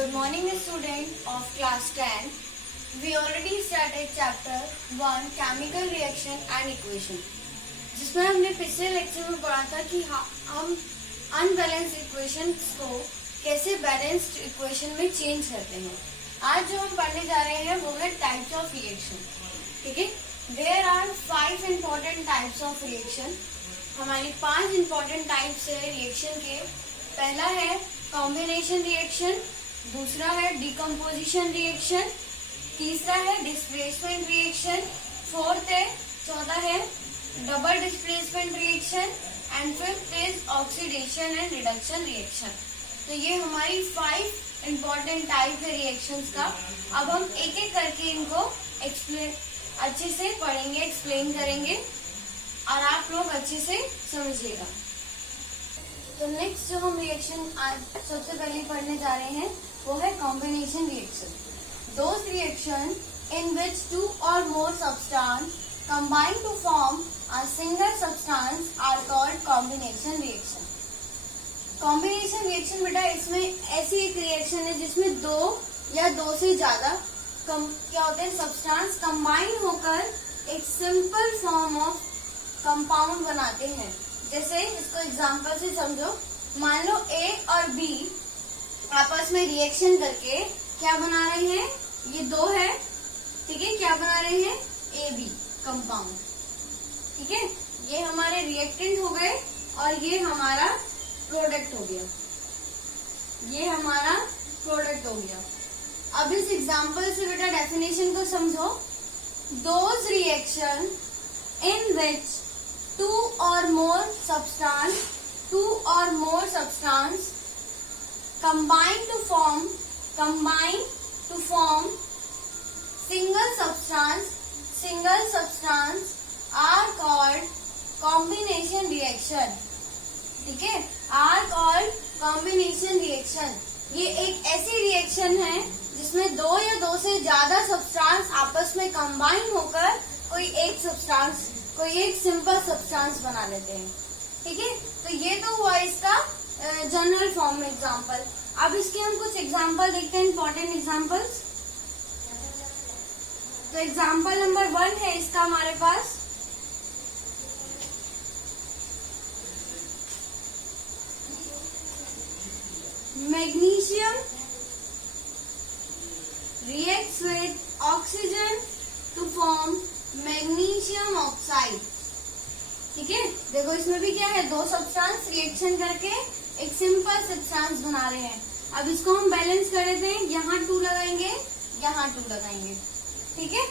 Good morning, student of class 10. We already started chapter 1 chemical reaction and equation, जिसमें हमने पिछले lecture में पढ़ा था कि हम अनबैलेंस्ड इक्वेशंस को कैसे बैलेंस्ड इक्वेशन में चेंज करते हैं। आज जो हम पढ़ने जा रहे हैं वो है टाइप्स ऑफ रिएक्शन। ठीक है, there are 5 important types of reaction. हमारी 5 इम्पोर्टेंट टाइप्स है रिएक्शन के। पहला है कॉम्बिनेशन रिएक्शन, दूसरा है डिकम्पोजिशन रिएक्शन, तीसरा है डिस्प्लेसमेंट रिएक्शन, चौथा है double displacement reaction and fifth is oxidation and reduction reaction. तो ये हमारी 5 इम्पोर्टेंट टाइप है रिएक्शंस का। अब हम एक एक करके इनको एक्सप्लेन अच्छे से पढ़ेंगे, एक्सप्लेन करेंगे और आप लोग अच्छे से समझिएगा। तो नेक्स्ट जो हम रिएक्शन आज सबसे पहले पढ़ने जा रहे हैं वो है combination reaction. Those reaction in which 2 or more substance combine to form a single substance are called combination reaction। Combination reaction बेटा इसमें ऐसी एक रिएक्शन है जिसमें 2 या 2 से ज्यादा क्या होते हैं सब्सटेंस कंबाइन होकर एक सिंपल फॉर्म ऑफ कंपाउंड बनाते हैं। जैसे इसको एग्जांपल से समझो, मान लो ए और बी आपस में रिएक्शन करके क्या बना रहे हैं, ये 2 है, ठीक है, क्या बना रहे हैं ए बी कंपाउंड। ठीक है, ये हमारे रिएक्टेंट हो गए और ये हमारा प्रोडक्ट हो गया, ये हमारा प्रोडक्ट हो गया। अब इस एग्जांपल से बेटा डेफिनेशन को समझो। Those reaction in which 2 or more substance combine to form single substance are called combination reaction। ठीक है, are called combination reaction। ये एक ऐसी रिएक्शन है जिसमें 2 या 2 से ज्यादा सब्सटेंस आपस में कंबाइन होकर कोई एक सिंपल सब्सटेंस बना लेते हैं। ठीक है, तो ये तो हुआ इसका जनरल फॉर्म में एग्जांपल। अब इसके हम कुछ एग्जांपल देखते हैं, इंपॉर्टेंट एग्जांपल्स। तो एग्जांपल नंबर 1 है इसका हमारे पास, magnesium reacts with oxygen to form magnesium oxide. ठीक है, देखो इसमें भी क्या है, 2 सब्सटेंस रिएक्शन करके एक सिंपल सब्सटेंस बना रहे हैं। अब इसको हम बैलेंस कर देते हैं, यहाँ 2 लगाएंगे, यहाँ 2 लगाएंगे। ठीक है,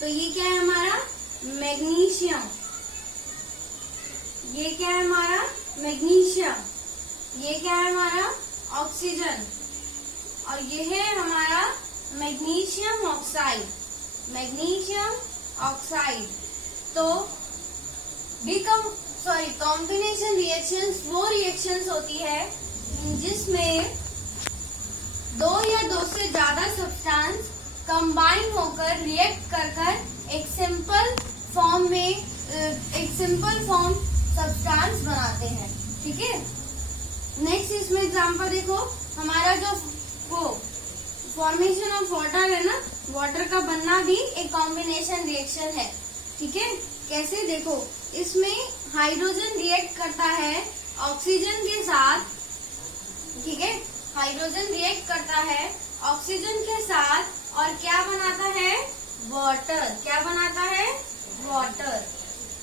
तो ये क्या है हमारा मैग्नीशियम, ये क्या है हमारा मैग्नीशियम, ये क्या है हमारा ऑक्सीजन और ये है हमारा मैग्नीशियम ऑक्साइड। तो कॉम्बिनेशन रिएक्शंस वो रिएक्शंस होती है जिसमें 2 या 2 से ज्यादा सब्सटेंस कंबाइन होकर रिएक्ट कर एक सिंपल फॉर्म सब्सटेंस बनाते हैं। ठीक है, नेक्स्ट इसमें एग्जांपल देखो, हमारा जो फॉर्मेशन ऑफ वाटर है ना, वाटर का बनना भी एक कॉम्बिनेशन रिएक्शन है। ठीक है, कैसे देखो, इसमें हाइड्रोजन रिएक्ट करता है ऑक्सीजन के साथ। ठीक है, हाइड्रोजन रिएक्ट करता है ऑक्सीजन के साथ और क्या बनाता है वाटर, क्या बनाता है वाटर।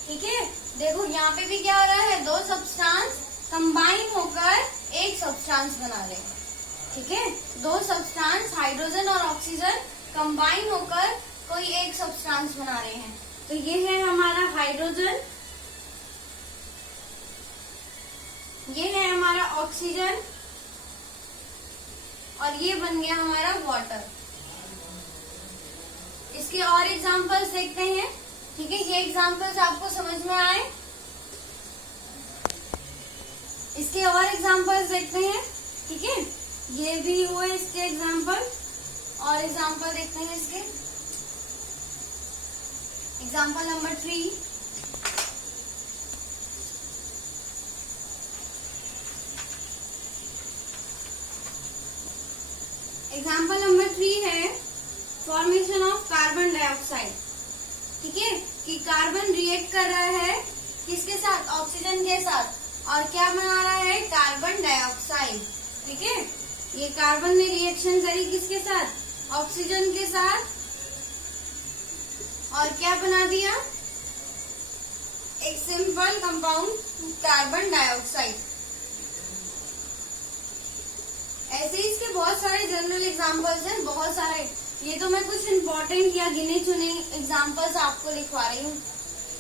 ठीक है, देखो यहाँ पे भी क्या हो रहा है, 2 सब्सटेंस कंबाइन होकर एक सब्सटेंस बना रहे हैं। ठीक है, 2 सब्सटेंस हाइड्रोजन और ऑक्सीजन कंबाइन होकर कोई एक सब्सटेंस बना रहे हैं। तो ये है हमारा हाइड्रोजन, ये है हमारा ऑक्सीजन और ये बन गया हमारा वाटर। इसके और एग्जांपल्स देखते हैं। ठीक है, ये एग्जांपल्स आपको समझ में आए, इसके और एग्जांपल्स देखते हैं। ठीक है, ये भी हुए इसके एग्जांपल, और एग्जांपल देखते हैं इसके। एग्जांपल नंबर 3, एग्जाम्पल नंबर 3 है फॉर्मेशन ऑफ कार्बन डाइऑक्साइड। ठीक है, कि कार्बन रिएक्ट कर रहा है किसके साथ, ऑक्सीजन के साथ, और क्या बना रहा है, कार्बन डाइऑक्साइड। ठीक है, ये कार्बन ने रिएक्शन करी किसके साथ, ऑक्सीजन के साथ, और क्या बना दिया, एक सिंपल कंपाउंड कार्बन डाइऑक्साइड। ऐसे ही इसके बहुत सारे जनरल एग्जांपल्स हैं, बहुत सारे। ये तो मैं कुछ इम्पोर्टेंट या गिने चुने एग्जांपल्स आपको लिखवा रही हूँ।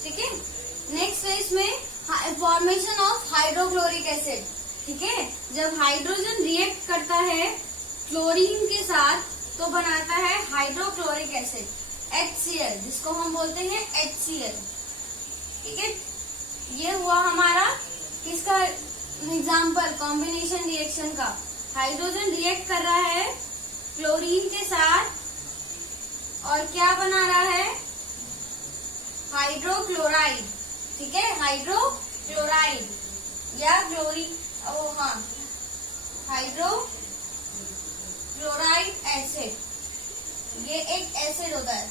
ठीक है, नेक्स्ट है इसमें फॉर्मेशन ऑफ हाइड्रोक्लोरिक एसिड। ठीक है, जब हाइड्रोजन रिएक्ट करता है क्लोरीन के साथ तो बनाता है हाइड्रोक्लोरिक एसिड, HCl, जिसको हम बोलते हैं HCl। ठीक है, ये हुआ हमारा किसका एग्जाम्पल, कॉम्बिनेशन रिएक्शन का। हाइड्रोजन रिएक्ट कर रहा है क्लोरीन के साथ और क्या बना रहा है, हाइड्रोक्लोराइड। ठीक है, हाइड्रोक्लोराइड या हाइड्रोक्लोराइड एसिड, ये एक एसिड होता है।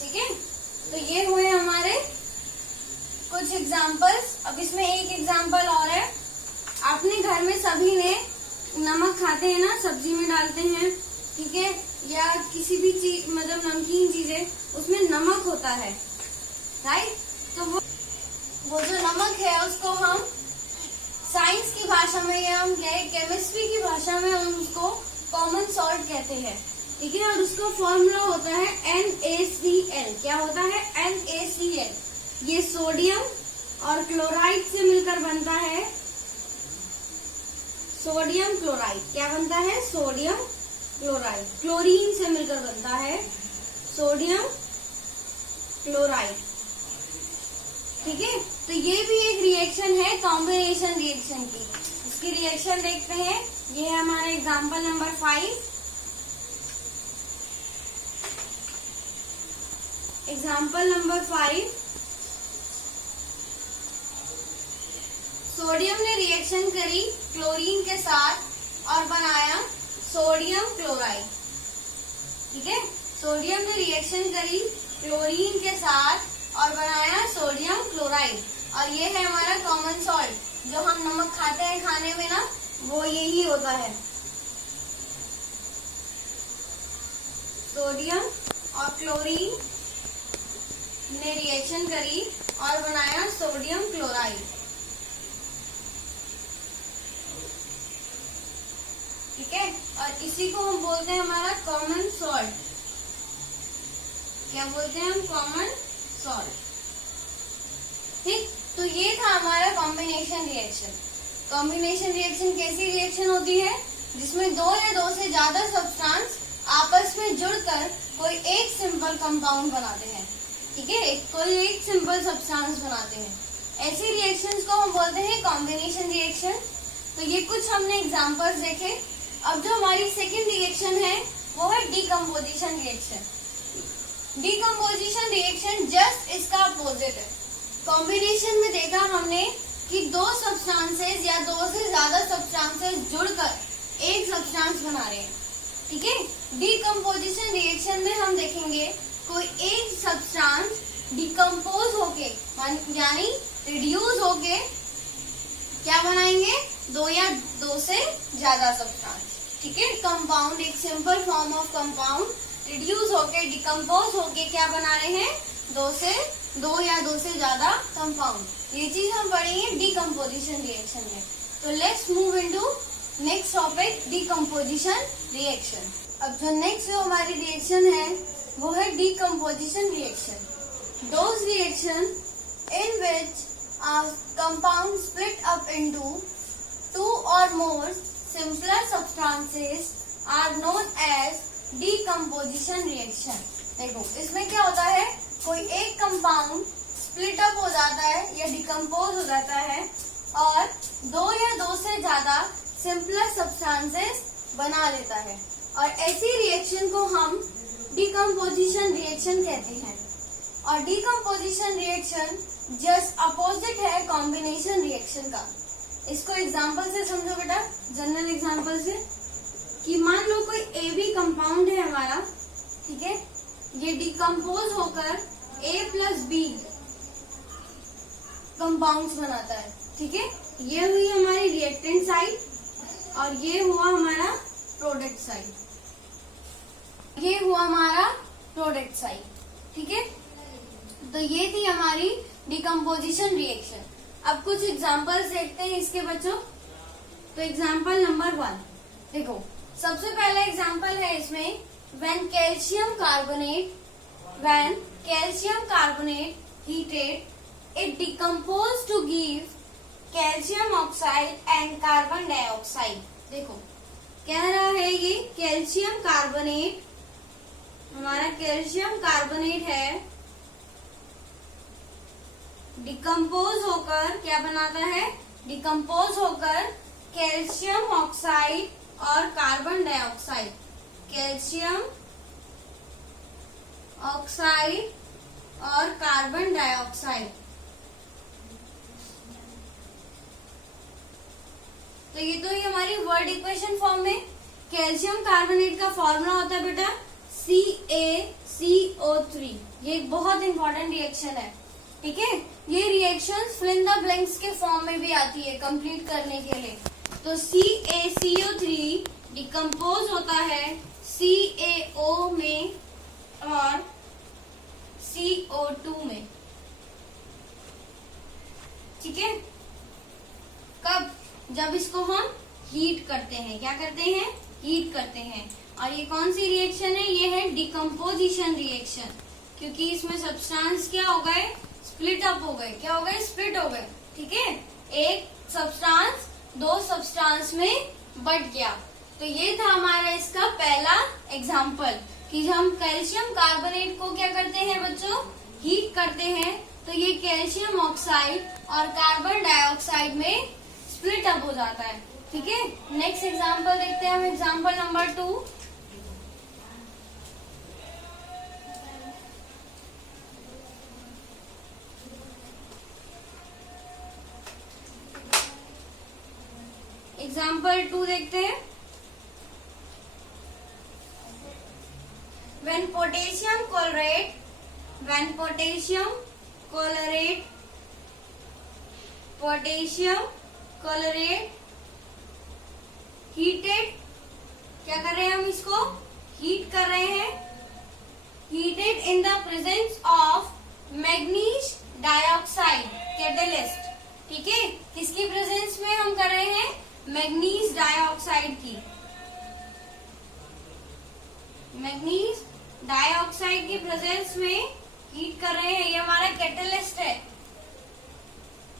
ठीक है, तो ये हुए हमारे कुछ एग्जाम्पल्स। अब इसमें एक एग्जाम्पल और है, अपने घर में सभी ने नमक खाते हैं ना, सब्जी में डालते हैं। ठीक है, या किसी भी चीज मतलब नमकीन चीजें, उसमें नमक होता है, राइट। तो वो जो नमक है उसको हम साइंस की भाषा में या हम केमिस्ट्री की भाषा में हम उसको कॉमन सॉल्ट कहते हैं। ठीक है, और उसका फॉर्मूला होता है NaCl। क्या होता है, NaCl। ये सोडियम और क्लोराइड से मिलकर बनता है सोडियम क्लोराइड। क्या बनता है, सोडियम क्लोराइड। क्लोरीन से मिलकर बनता है सोडियम क्लोराइड। ठीक है, तो ये भी एक रिएक्शन है कॉम्बिनेशन रिएक्शन की। इसकी रिएक्शन देखते हैं, ये है हमारा example number 5। Example number 5, sodium ने रिएक्शन करी क्लोरीन के साथ और बनाया सोडियम क्लोराइड। ठीक है, सोडियम ने रिएक्शन करी क्लोरीन के साथ और बनाया सोडियम क्लोराइड, और ये है हमारा कॉमन सॉल्ट। जो हम नमक खाते हैं खाने में ना, वो यही होता है। सोडियम और क्लोरीन ने रिएक्शन करी और बनाया सोडियम क्लोराइड। ठीक है, और इसी को हम बोलते हैं हमारा कॉमन सॉल्ट। क्या बोलते हैं हम, कॉमन सॉल्ट। ठीक, तो ये था हमारा कॉम्बिनेशन रिएक्शन। कॉम्बिनेशन रिएक्शन कैसी रिएक्शन होती है, जिसमें दो या दो से ज्यादा सब्सटेंस आपस में जुड़कर कोई एक सिंपल कंपाउंड बनाते हैं। ठीक है, कोई एक सिंपल सब्सटेंस बनाते हैं। ऐसी रिएक्शंस को हम बोलते हैं कॉम्बिनेशन रिएक्शन। तो ये कुछ हमने एग्जांपल्स देखे। अब जो हमारी सेकेंड रिएक्शन है वो है decomposition reaction. Decomposition reaction just इसका अपोजिट है। कॉम्बिनेशन में देखा हमने कि दो सब्सटेंसेस या दो से ज्यादा सब्सटेंसेस जुड़कर एक सब्सटेंस बना रहे हैं। ठीक है, डीकम्पोजिशन रिएक्शन में हम देखेंगे कोई एक सब्सटेंस डिकम्पोज होके यानी रिड्यूस होके क्या बनाएंगे, दो या दो से ज्यादा सब्सटेंस। ठीक है, कंपाउंड, एक simple form of compound reduce होके डिकम्पोज होके क्या बना रहे हैं, दो या दो से ज्यादा कंपाउंड। ये चीज हम पढ़ेंगे डीकम्पोजिशन रिएक्शन में। तो let's move into next topic, decomposition reaction. अब जो नेक्स्ट जो हमारी रिएक्शन है वो है decomposition reaction. Those reaction in which compound split up into two or more simpler substances are known as decomposition reaction। देखो इसमें क्या होता है, कोई एक कंपाउंड स्प्लिट अप हो जाता है या डिकम्पोज हो जाता है और दो या दो से ज्यादा सिंपलर सब्सटेंसेस बना लेता है, और ऐसी रिएक्शन को हम डीकम्पोजिशन रिएक्शन कहते हैं। और डीकम्पोजिशन रिएक्शन जस्ट अपोजिट है कॉम्बिनेशन रिएक्शन का। इसको एग्जांपल से समझो बेटा, जनरल एग्जांपल से, कि मान लो AB कंपाउंड है हमारा, ठीक है, ये डिकम्पोज होकर A प्लस B कंपाउंड्स बनाता है, ठीक है। ये हुई हमारी रिएक्टेंट साइड और ये हुआ हमारा प्रोडक्ट साइड, ये हुआ हमारा प्रोडक्ट साइड, ठीक है। तो ये थी हमारी डिकम्पोजिशन रिएक्शन। अब कुछ एग्जांपल्स देखते हैं इसके बच्चों। तो एग्जांपल नंबर 1 देखो, सबसे पहला एग्जांपल है इसमें, when calcium carbonate heated it decompose to give calcium oxide and carbon dioxide. देखो कह रहा है ये कैल्शियम कार्बोनेट, हमारा कैल्शियम कार्बोनेट है, डिकम्पोज होकर क्या बनाता है, डिकम्पोज होकर कैल्शियम ऑक्साइड और कार्बन डाइऑक्साइड, कैल्शियम ऑक्साइड और कार्बन डाइऑक्साइड। तो ये तो ही हमारी वर्ड इक्वेशन फॉर्म में। कैल्शियम कार्बोनेट का फॉर्मूला होता है बेटा CaCO3। ये एक बहुत इंपॉर्टेंट रिएक्शन है, ठीक है। ये reactions fill in the blanks के फॉर्म में भी आती है कंप्लीट करने के लिए। तो CaCO3 डिकम्पोज होता है CaO में और CO2 में, ठीक है। कब? जब इसको हम हीट करते हैं। क्या करते हैं? हीट करते हैं। और ये कौन सी रिएक्शन है? ये है डिकम्पोजिशन रिएक्शन, क्योंकि इसमें सब्सटेंस क्या हो गए, स्प्लिट अप हो गए। क्या हो गए? स्प्लिट हो गए, ठीक है। एक सब्सटेंस दो सब्सटेंस में बट गया। तो ये था हमारा इसका पहला एग्जाम्पल कि हम कैल्शियम कार्बोनेट को क्या करते हैं बच्चों, हीट करते हैं, तो ये कैल्शियम ऑक्साइड और कार्बन डाइऑक्साइड में स्प्लिट अप हो जाता है, ठीक है। नेक्स्ट एग्जाम्पल देखते हैं हम, एग्जाम्पल नंबर 2। एग्जाम्पल 2 देखते हैं। When potassium chlorate heated, क्या कर रहे हैं हम, इसको हीट कर रहे हैं, heated in the presence of manganese dioxide catalyst, ठीक है। किसकी प्रेजेंस में हम कर रहे हैं? मैग्नीज डाइऑक्साइड की, मैग्नीज डाइऑक्साइड की प्रेजेंस में हीट कर रहे हैं। ये हमारा कैटेलिस्ट है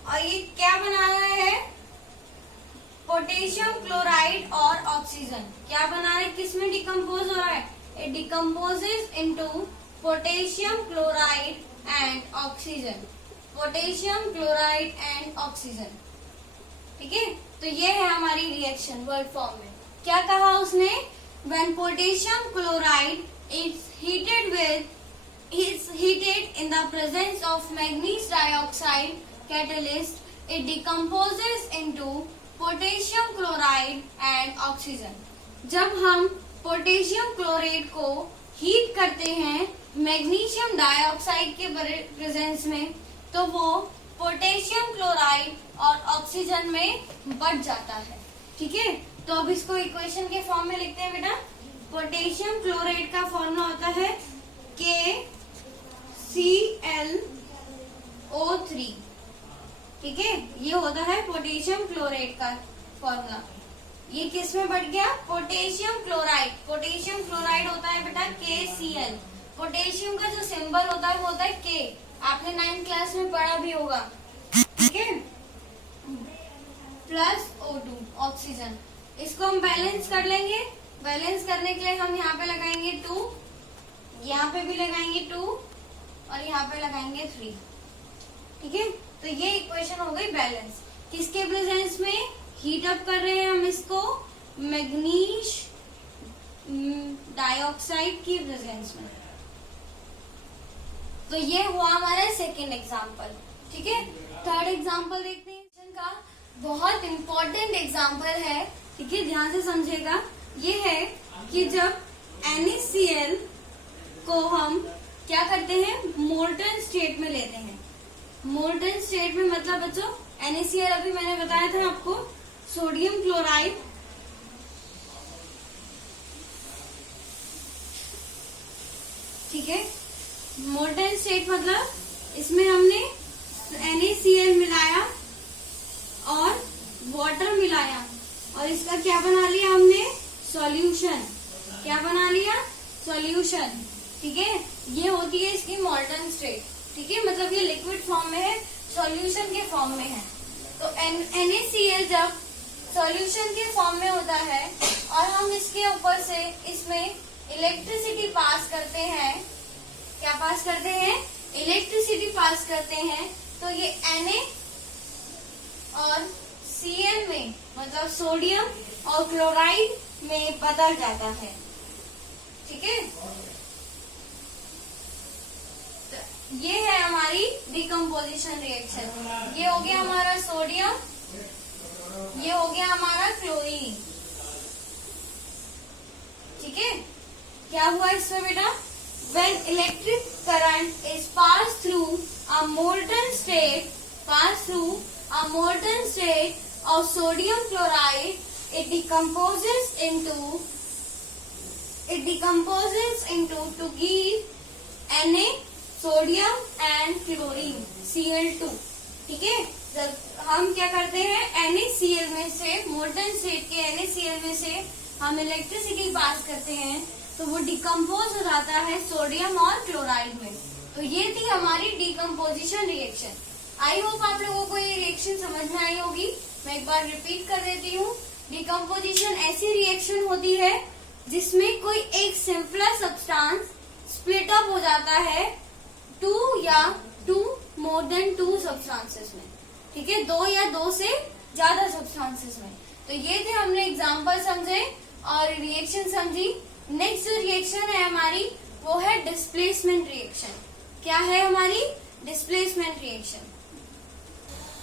और ये क्या बना रहा है? पोटेशियम क्लोराइड और ऑक्सीजन। क्या बना रहा है? किसमें डिकम्पोज हो रहा है? It decomposes into potassium chloride and oxygen, potassium chloride and oxygen, ठीक है। तो ये है हमारी रिएक्शन वर्ड फॉर्म में। क्या कहा उसने? When potassium chloride is heated in the presence of manganese dioxide catalyst, it decomposes into potassium chloride and oxygen. जब हम पोटेशियम क्लोराइड को हीट करते हैं मैग्नीशियम डाइऑक्साइड के प्रेजेंस में, तो वो पोटेशियम क्लोराइड और ऑक्सीजन में बट जाता है, ठीक है। तो अब इसको इक्वेशन के फॉर्म में लिखते हैं बेटा। पोटेशियम क्लोराइड का फॉर्मूला होता है KClO3, ठीक है। ये होता है पोटेशियम क्लोराइड का फॉर्मूला। ये किस में बढ़ गया? Potassium chloride. पोटेशियम क्लोराइड होता है बेटा KCl। पोटेशियम का जो सिंबल होता है वो होता है K। आपने 9th क्लास में पढ़ा भी होगा, ठीक है। Plus O2 oxygen. इसको हम बैलेंस कर लेंगे। बैलेंस करने के लिए हम यहाँ पे लगाएंगे 2, यहाँ पे भी लगाएंगे 2 और यहाँ पे लगाएंगे 3, ठीक है। तो ये इक्वेशन हो गई बैलेंस। किसके प्रेजेंस में हीट अप कर रहे हैं हम इसको? मैग्नीज डाइऑक्साइड की प्रेजेंस में। तो ये हुआ हमारा सेकेंड एग्जाम्पल, ठीक है। थर्ड एग्जाम्पल देखते हैं का, बहुत इंपॉर्टेंट एग्जाम्पल है, ठीक है, ध्यान से समझेगा। ये है कि जब NaCl को हम क्या करते हैं, मोल्टन स्टेट में लेते हैं। मोल्टन स्टेट में मतलब बच्चों NaCl अभी मैंने बताया था आपको सोडियम क्लोराइड, ठीक है। मोल्टन स्टेट मतलब इसमें हमने NaCl मिलाया और वाटर मिलाया और इसका क्या बना लिया हमने, सॉल्यूशन। क्या बना लिया, सॉल्यूशन, ठीक है। ये होती है इसकी मोल्टन स्टेट, ठीक है, मतलब ये लिक्विड फॉर्म में है, सॉल्यूशन के फॉर्म में है। तो NaCl जब सॉल्यूशन के फॉर्म में होता है और हम इसके ऊपर से इसमें इलेक्ट्रिसिटी पास करते हैं, क्या पास करते हैं, इलेक्ट्रिसिटी पास करते हैं, तो ये Na और Cl में मतलब सोडियम और क्लोराइड में बदल जाता है, ठीक है। ये है हमारी डिकम्पोजिशन रिएक्शन। ये हो गया हमारा सोडियम, ये हो गया हमारा क्लोरीन, ठीक है। क्या हुआ इसमें बेटा, when electric current is passed through a molten state of sodium chloride, it decomposes into to give Na, sodium and chlorine, Cl2, ठीक है। जब हम क्या करते हैं NaCl में से, मोल्टन स्टेट के NaCl में से हम इलेक्ट्रिसिटी पास करते हैं तो वो डिकम्पोज हो जाता है सोडियम और क्लोराइड में। तो ये थी हमारी डिकम्पोजिशन रिएक्शन। आई होप आप लोगों को ये रिएक्शन समझ में आई होगी। मैं एक बार रिपीट कर देती हूँ। डिकम्पोजिशन ऐसी रिएक्शन होती है जिसमें कोई एक सिंपलर सब्सटेंस स्प्लिट अप हो जाता है to more than two substances में, ठीक है, दो या दो से ज्यादा सब्सटेंसेस में। तो ये थे, हमने एग्जाम्पल समझे और रिएक्शन समझी। नेक्स्ट जो रिएक्शन है हमारी वो है डिस्प्लेसमेंट रिएक्शन। क्या है हमारी, डिस्प्लेसमेंट रिएक्शन।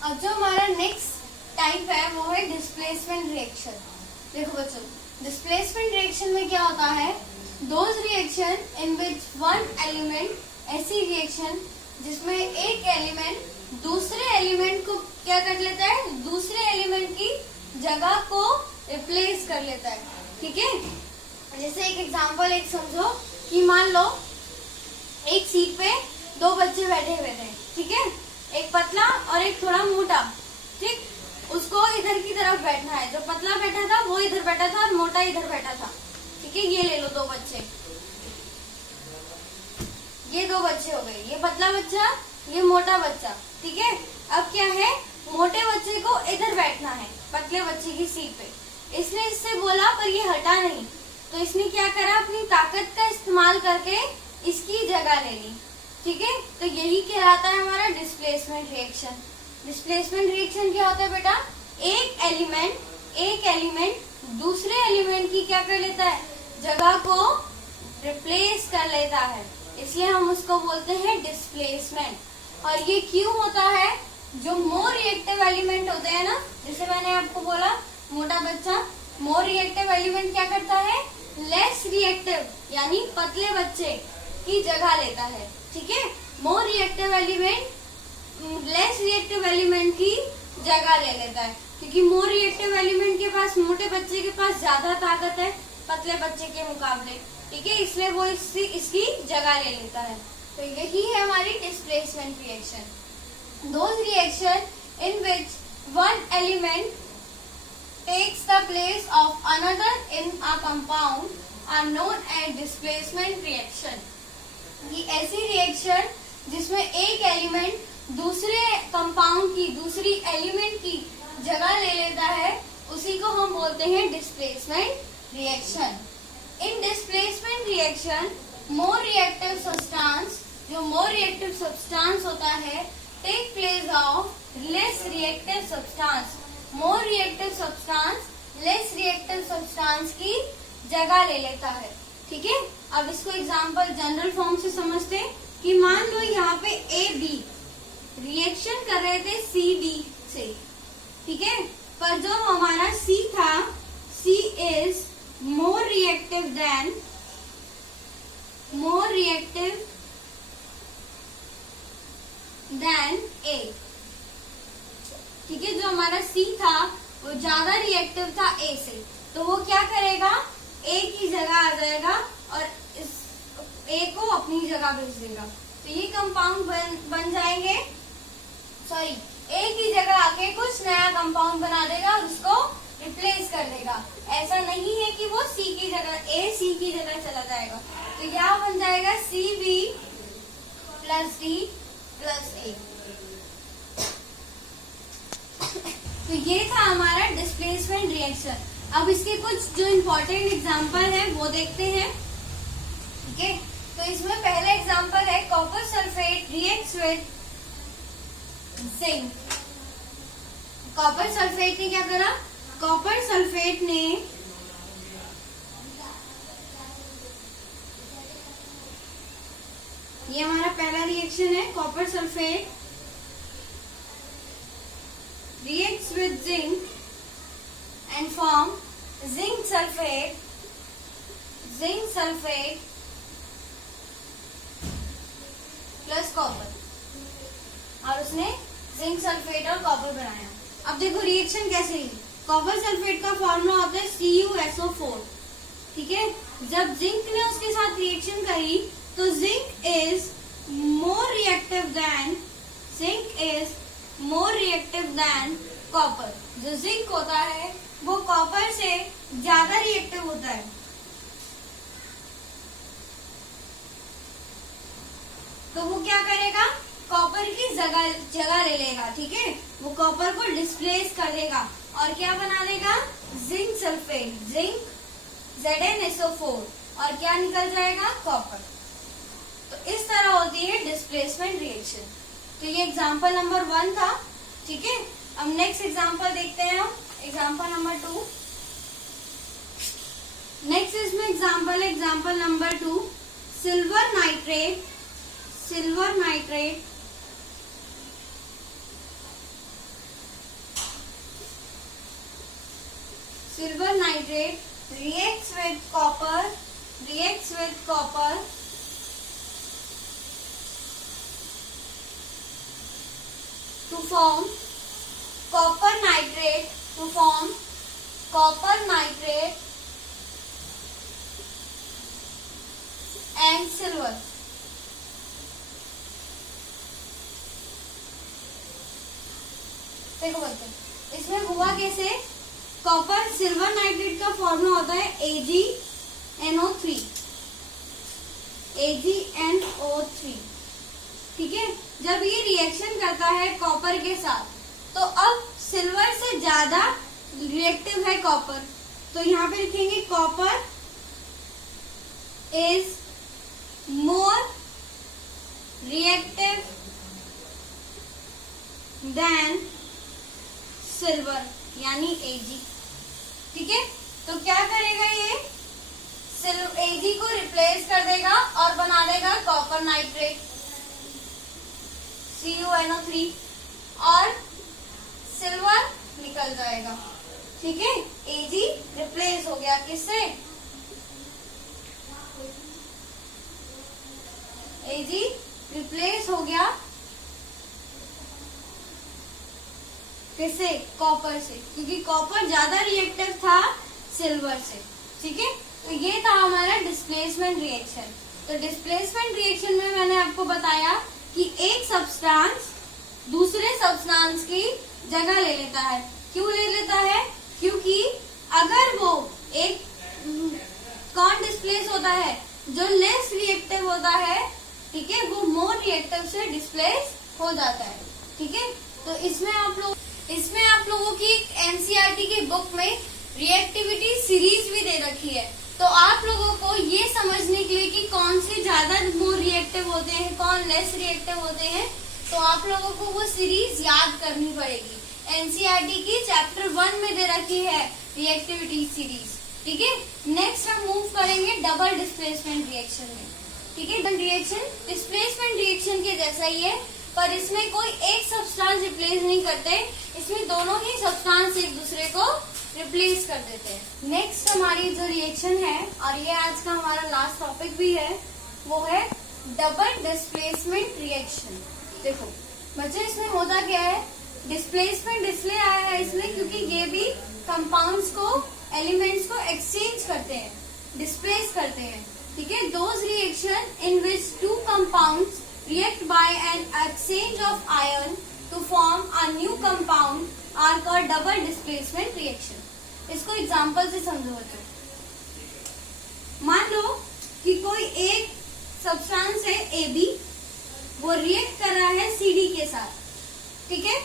अब जो हमारा नेक्स्ट टाइप है वो है डिस्प्लेसमेंट रिएक्शन। देखो बच्चों, डिस्प्लेसमेंट रिएक्शन में क्या होता है, those reaction in which one element, ऐसी रिएक्शन जिसमें एक एलिमेंट दूसरे एलिमेंट को क्या कर लेता है, दूसरे एलिमेंट की जगह को रिप्लेस कर लेता है, ठीक है। जैसे एक एग्जांपल एक समझो कि मान लो एक सीट पे दो बच्चे बैठे हुए थे, ठीक है, एक पतला और एक थोड़ा मोटा, ठीक। उसको इधर की तरफ बैठना है, जो पतला बैठा था वो इधर बैठा था और मोटा इधर बैठा था, ठीक है। ये ले लो दो बच्चे, ये दो बच्चे हो गए, ये पतला बच्चा, ये मोटा बच्चा, ठीक है। अब क्या है, मोटे बच्चे को इधर बैठना है पतले बच्चे की सीट पे। इसने इससे बोला पर ये हटा नहीं, तो इसने क्या करा, अपनी ताकत का इस्तेमाल करके इसकी जगह ले ली, ठीक है। तो यही कहलाता है हमारा डिस्प्लेसमेंट रिएक्शन। डिस्प्लेसमेंट रिएक्शन क्या होता है बेटा, एक एलिमेंट दूसरे एलिमेंट की क्या कर लेता है, जगह को रिप्लेस कर लेता है, इसलिए हम उसको बोलते हैं डिस्प्लेसमेंट। और ये क्यों होता है, जो मोर रिएक्टिव एलिमेंट होते हैं ना, जैसे मैंने आपको बोला मोटा बच्चा, मोर रिएक्टिव एलिमेंट क्या करता है, लेस रिएक्टिव यानी पतले बच्चे की जगह लेता है, ठीक है। More reactive element less reactive element की जगह ले लेता है, क्योंकि मोर रिएक्टिव एलिमेंट के पास, मोटे बच्चे के पास ज्यादा ताकत है पतले बच्चे के मुकाबले, ठीक है, इसलिए वो इसकी जगह ले लेता है। तो यही है हमारी displacement reaction. Those reaction in which one element takes the place of another in a compound are known as displacement reaction। ये ऐसी रिएक्शन जिसमें एक एलिमेंट दूसरे कंपाउंड की, दूसरी एलिमेंट की जगह ले लेता है, उसी को हम बोलते हैं displacement reaction. In displacement reaction more reactive substance, जो मोर रिएक्टिव सब्सटेंस होता है, take place of less reactive substance. More reactive substance less reactive substance की जगह ले लेता है, ठीक है। अब इसको एग्जांपल जनरल फॉर्म से समझते हैं कि मान लो यहाँ पे ए बी रिएक्शन कर रहे थे सी डी से, ठीक है, पर जो हमारा सी था, सी is more reactive than A। ठीक है, जो हमारा C था वो ज्यादा रिएक्टिव था A से, तो वो क्या करेगा, A की जगह आ जाएगा और इस A को अपनी जगह भेज देगा। तो ये कंपाउंड बन जाएंगे, सॉरी, A की जगह आके कुछ नया कंपाउंड बना देगा और उसको रिप्लेस कर देगा। ऐसा नहीं है कि वो C की जगह C की जगह चला जाएगा। तो यहाँ बन जाएगा CV plus D plus A। तो ये था हमारा डिस्प्लेसमेंट रिएक्शन। अब इसके कुछ जो इम्पोर्टेंट एग्जांपल है वो देखते हैं। ठीक है, तो इसमें पहला एग्जांपल है copper sulphate reacts with zinc. Copper sulphate ने क्या करा, कॉपर सल्फेट ने ये हमारा पहला रिएक्शन है, copper sulphate reacts with zinc and form zinc sulfate plus copper, और उसने जिंक सल्फेट और कॉपर बनाया। अब देखो रिएक्शन कैसे हुई। कॉपर सल्फेट का फॉर्मूला होता है CuSO4। ठीक है, जब जिंक ने उसके साथ रिएक्शन करी तो zinc is more reactive than copper. जो जिंक होता है वो कॉपर से ज्यादा रिएक्टिव होता है। तो वो क्या करेगा, कॉपर की जगह ले लेगा। ठीक है, वो कॉपर को डिस्प्लेस कर देगा और क्या बना देगा, जिंक सल्फेट, जिंक ZnSO4, और क्या निकल जाएगा, कॉपर। तो इस तरह होती है डिस्प्लेसमेंट रिएक्शन। तो ये एग्जांपल नंबर 1 था। ठीक है, अब नेक्स्ट एग्जांपल देखते हैं हम, एग्जांपल नंबर 2। नेक्स्ट इसमें example number 2, silver nitrate reacts with copper to form copper nitrate and silver। देखो बच्चों, इसमें हुआ कैसे, कॉपर सिल्वर नाइट्रेट का फॉर्मूला होता है AgNO3। ठीक है, जब ये रिएक्शन करता है कॉपर के साथ तो अब सिल्वर से ज्यादा रिएक्टिव है कॉपर, तो यहाँ पे लिखेंगे copper is more reactive than silver, यानी Ag। ठीक है, तो क्या करेगा ये, Ag को रिप्लेस कर देगा और बना देगा कॉपर नाइट्रेट CuNO3 और सिल्वर निकल जाएगा। ठीक है, Ag रिप्लेस हो गया किससे, Ag रिप्लेस हो गया किससे, कॉपर से, क्योंकि कॉपर ज्यादा रिएक्टिव था सिल्वर से। ठीक है, तो ये था हमारा डिस्प्लेसमेंट रिएक्शन। तो डिस्प्लेसमेंट रिएक्शन में मैंने आपको बताया कि एक सब्सटेंस दूसरे सब्सटेंस की जगह ले लेता है। क्यों ले लेता है, क्योंकि अगर वो एक कौन डिस्प्लेस होता है, जो लेस रिएक्टिव होता है, ठीक है, वो मोर रिएक्टिव से डिस्प्लेस हो जाता है। ठीक है, तो इसमें आप लोगों की एनसीईआरटी की बुक में रिएक्टिविटी सीरीज भी दे रखी है। तो आप लोगों को ये समझने के लिए कि कौन से ज्यादा मोर रिएक्टिव होते हैं, कौन लेस रिएक्टिव होते हैं, तो आप लोगों को वो सीरीज याद करनी पड़ेगी। एनसीईआरटी की चैप्टर 1 में दे रखी है रिएक्टिविटी सीरीज। ठीक है, नेक्स्ट हम मूव करेंगे डबल डिस्प्लेसमेंट रिएक्शन में। ठीक है, रिएक्शन डिस्प्लेसमेंट रिएक्शन के जैसा ही है, पर इसमें कोई एक सब्सटेंस रिप्लेस नहीं करते, इसमें दोनों ही सब्सटेंस एक दूसरे को रिप्लेस कर देते हैं। नेक्स्ट हमारी जो रिएक्शन है, और ये आज का हमारा लास्ट टॉपिक भी है, वो है डबल डिस्प्लेसमेंट रिएक्शन। देखो बच्चे, इसमें होता क्या है, डिस्प्लेसमेंट इसलिए आया है इसमें क्योंकि ये भी कंपाउंड्स को, एलिमेंट्स को एक्सचेंज करते हैं, डिस्प्लेस करते हैं। ठीक है, those reaction in which two compounds react by an exchange of ion to form a new compound are called double displacement reaction. इसको एग्जांपल से समझो बच्चों। मान लो कि कोई एक सब्सटेंस है AB, वो रिएक्ट कर रहा है CD के साथ। ठीक है,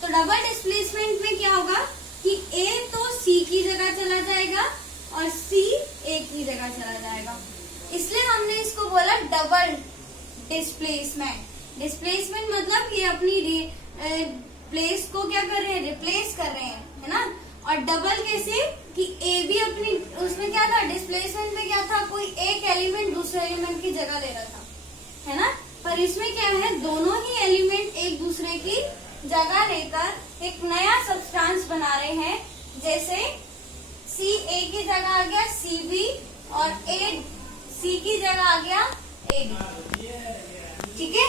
तो डबल डिस्प्लेसमेंट में क्या होगा कि A तो C की जगह चला जाएगा और C A की जगह चला जाएगा, इसलिए हमने इसको बोला डबल डिस्प्लेसमेंट। डिस्प्लेसमेंट मतलब ये अपनी प्लेस को क्या कर रहे हैं, रिप्लेस कर रहे हैं, है ना। और डबल कैसे कि ए भी अपनी, उसमें क्या था, डिस्प्लेसमेंट में क्या था, कोई एक एलिमेंट दूसरे एलिमेंट की जगह ले रहा था, है ना। पर इसमें क्या है, दोनों ही एलिमेंट एक दूसरे की जगह लेकर एक नया सब्सटेंस बना रहे हैं। जैसे सी ए की जगह आ गया सी बी और ए सी की जगह आ गया ए बी। ठीक है,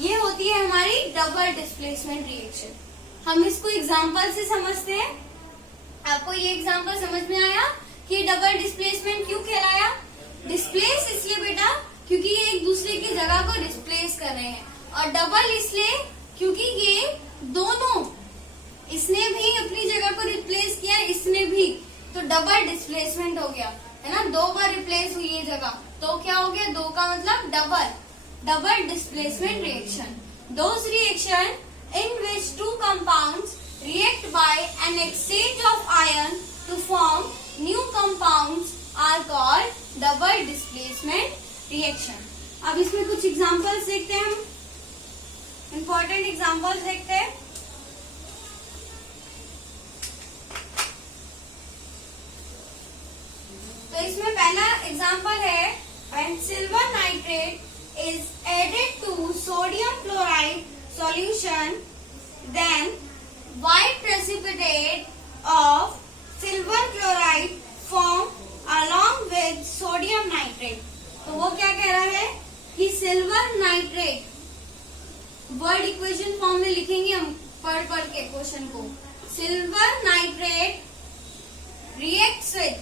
ये होती है हमारी डबल डिस्प्लेसमेंट रिएक्शन। हम इसको एग्जांपल से समझते हैं। आपको ये एग्जांपल समझ में आया कि डबल डिस्प्लेसमेंट क्यों कहलाया? डिस्प्लेस इसलिए बेटा क्योंकि ये एक दूसरे की जगह को डिस्प्लेस कर रहे हैं, और डबल इसलिए क्योंकि ये दोनों, इसने भी अपनी जगह को रिप्लेस किया, इसने भी, तो डबल डिस्प्लेसमेंट हो गया, है ना। दो बार रिप्लेस हुई ये जगह, तो क्या हो गया, दो का मतलब double, double displacement reaction. Those reaction in which two compounds react by an exchange of ion to form new compounds are called double displacement reaction। अब इसमें कुछ एग्जांपल्स देखते हैं, हम इंपॉर्टेंट एग्जांपल्स देखते हैं। तो इसमें पहला एग्जांपल है, when silver nitrate is added to sodium chloride solution, then white precipitate of silver chloride form along with sodium nitrate। तो वो क्या कह रहा है कि silver nitrate, word equation form में लिखेंगे हम पढ़ के क्वेश्चन को। Silver nitrate reacts with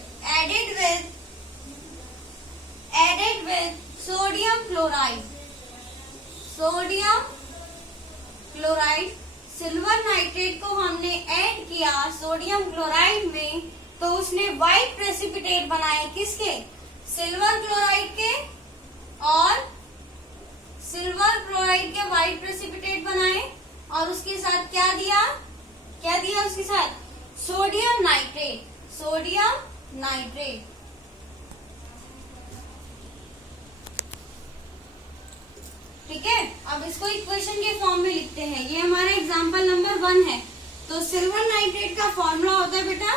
added with sodium chloride, sodium chloride, silver nitrate को हमने ऐड किया सोडियम क्लोराइड में, तो उसने व्हाइट प्रेसिपिटेट बनाए, किसके, सिल्वर क्लोराइड के, और सिल्वर क्लोराइड के व्हाइट प्रेसिपिटेट बनाए, और उसके साथ क्या दिया उसके साथ, सोडियम नाइट्रेट, सोडियम नाइट्रेट। ठीक है, अब इसको इक्वेशन के फॉर्म में लिखते हैं। ये हमारा एग्जांपल नंबर 1 है। तो सिल्वर नाइट्रेट का फॉर्मूला होता है बेटा,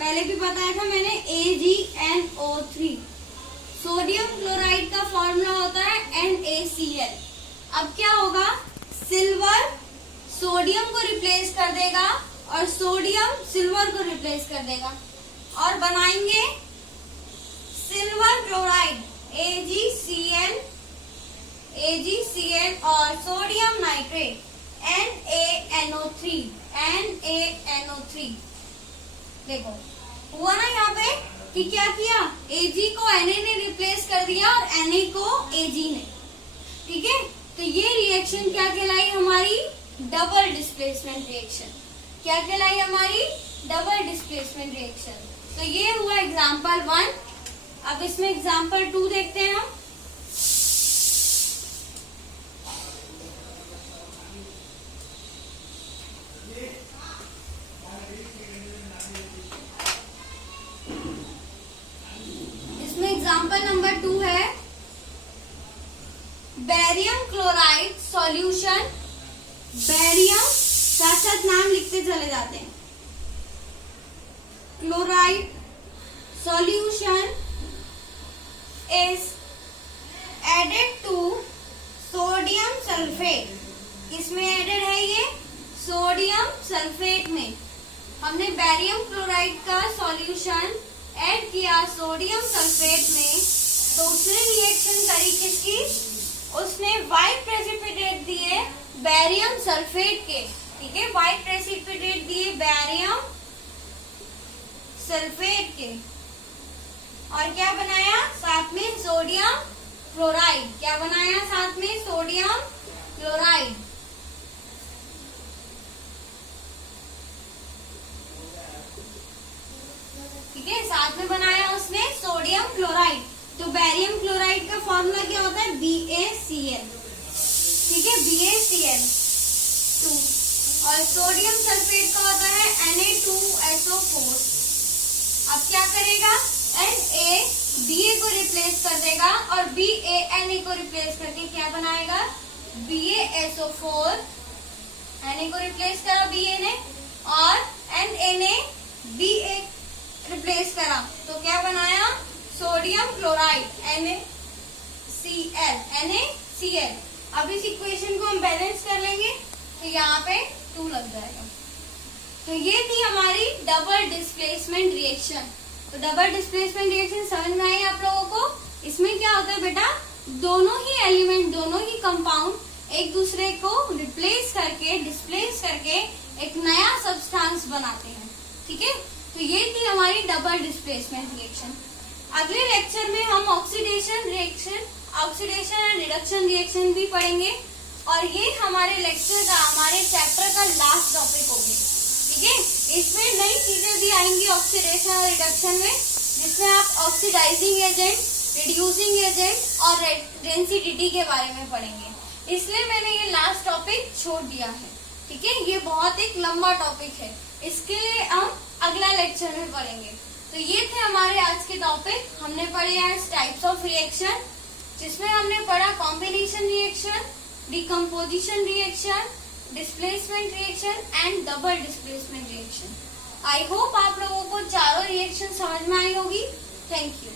पहले भी बताया था मैंने, AgNO3। सोडियम क्लोराइड का फॉर्मूला होता है NaCl। अब क्या होगा, सिल्वर सोडियम को रिप्लेस कर देगा और सोडियम सिल्वर को रिप्लेस कर देगा, और बनाएंगे सिल्वर क्लोराइड AgCl और सोडियम नाइट्रेट NaNO3। देखो हुआ ना यहाँ पे कि क्या किया, Ag को Na ने रिप्लेस कर दिया और Na को Ag ने। ठीक है, तो ये रिएक्शन क्या कहलाई हमारी, डबल डिस्प्लेसमेंट रिएक्शन। क्या कहलाई हमारी, डबल डिस्प्लेसमेंट रिएक्शन। तो ये हुआ एग्जाम्पल 1। अब इसमें एग्जाम्पल 2 देखते हैं हम। इसमें एग्जाम्पल नंबर 2 है, बेरियम क्लोराइड सॉल्यूशन। बेरियम साथ साथ नाम लिखते चले जाते हैं। Chloride solution is added to sodium sulphate. किसमें एडेड है ये, सोडियम सल्फेट में। हमने बैरियम क्लोराइड का सॉल्यूशन ऐड किया सोडियम सल्फेट में, तो उसने रिएक्शन करी किसकी, उसने व्हाइट प्रेसिपिटेट दिए बैरियम सल्फेट के, ठीक है, व्हाइट प्रेसिपिटेट दिए बैरियम सल्फेट के, और क्या बनाया साथ में सोडियम क्लोराइड, क्या बनाया साथ में सोडियम क्लोराइड। ठीक है, साथ में बनाया उसने सोडियम क्लोराइड। तो बैरियम क्लोराइड का फॉर्मूला क्या होता है, BaCl, ठीक है, BaCl2, और सोडियम सल्फेट का होता है Na2SO4। अब क्या करेगा, Na Ba को रिप्लेस कर देगा और BaNa को रिप्लेस करके क्या बनाएगा, BaSO4, Na को रिप्लेस करा Ba ने, और Na ने Ba रिप्लेस करा, तो क्या बनाया सोडियम क्लोराइड NaCl। अब इस इक्वेशन को हम बैलेंस कर लेंगे, तो यहाँ पे 2 लग जाएगा। तो ये थी हमारी डबल डिस्प्लेसमेंट रिएक्शन। तो डबल डिस्प्लेसमेंट रिएक्शन समझ में आई आप लोगों को। इसमें क्या होता है बेटा, दोनों ही एलिमेंट, दोनों ही कंपाउंड एक दूसरे को रिप्लेस करके, डिस्प्लेस करके एक नया सब्सटेंस बनाते हैं, ठीक है। तो ये थी हमारी डबल डिस्प्लेसमेंट रिएक्शन। अगले लेक्चर में हम oxidation reaction, oxidation and reduction reaction भी पढ़ेंगे, और ये हमारे लेक्चर का, हमारे चैप्टर का लास्ट टॉपिक होगी, ठीक है। इसमें नई चीजें भी आएंगी ऑक्सीडेशन और रिडक्शन में, जिसमें आप ऑक्सीडाइजिंग एजेंट, रिड्यूसिंग एजेंट और डेंसिटी के बारे में पढ़ेंगे। इसलिए मैंने ये लास्ट टॉपिक छोड़ दिया है, ठीक है। ये बहुत एक लंबा टॉपिक है, इसके लिए हम अगला लेक्चर में पढ़ेंगे। तो ये थे हमारे आज के टॉपिक। हमने पढ़े आज टाइप्स ऑफ रिएक्शन, जिसमें हमने पढ़ा combination reaction, decomposition reaction, displacement reaction and double displacement reaction. I hope आप लोगों को चारों रिएक्शन समझ में आई होगी। Thank you.